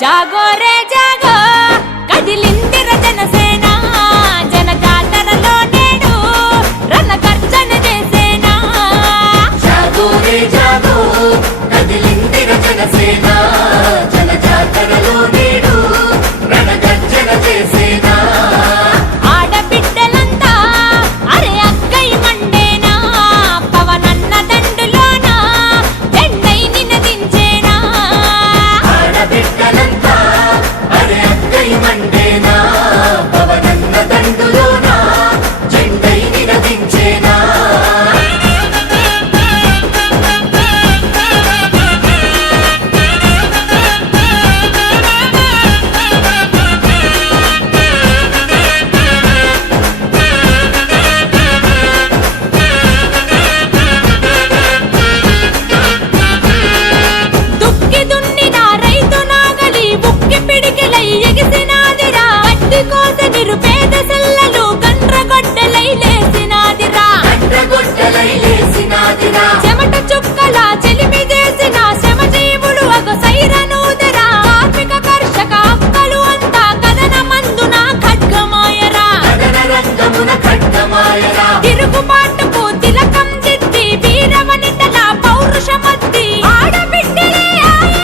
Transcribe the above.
జాగో రే జాగో కదిలిందిర జనసేన జనజాతరలో నేడు రణ గర్జన చేసేనా జాగో రే జాగో కదిలిందిర జనసేన జనజాతరలో నేడు రణ గర్జన చేసేనా ఆడబిడ్డలంతా అరే అక్కై మండేనా పవనన్న దండులోనా జెండై నినదించేనా ఆడబిడ్డలంతా అరే అక్కై మండేనా పవనన్న దండులోనా జెండై నినదించేనా దుక్కి దున్నిన రైతు నాగలి ఉక్కి పిడికిలై ఎగిసినాదిరా గడ్డి కోస నిరుపేద సెల్లలు గండ్రగొడ్డలై లేసినాదిరా గొడ్డలై లేసినాదిరా చెమట చుక్కల చెలిమి చేసిన శ్రమజీవుడు అగ సైరనూదరా కార్మిక కర్షక అక్కలు అంతా కథన మందున ఖడ్గమాయరా కథన రంగమున ఖడ్గమాయరా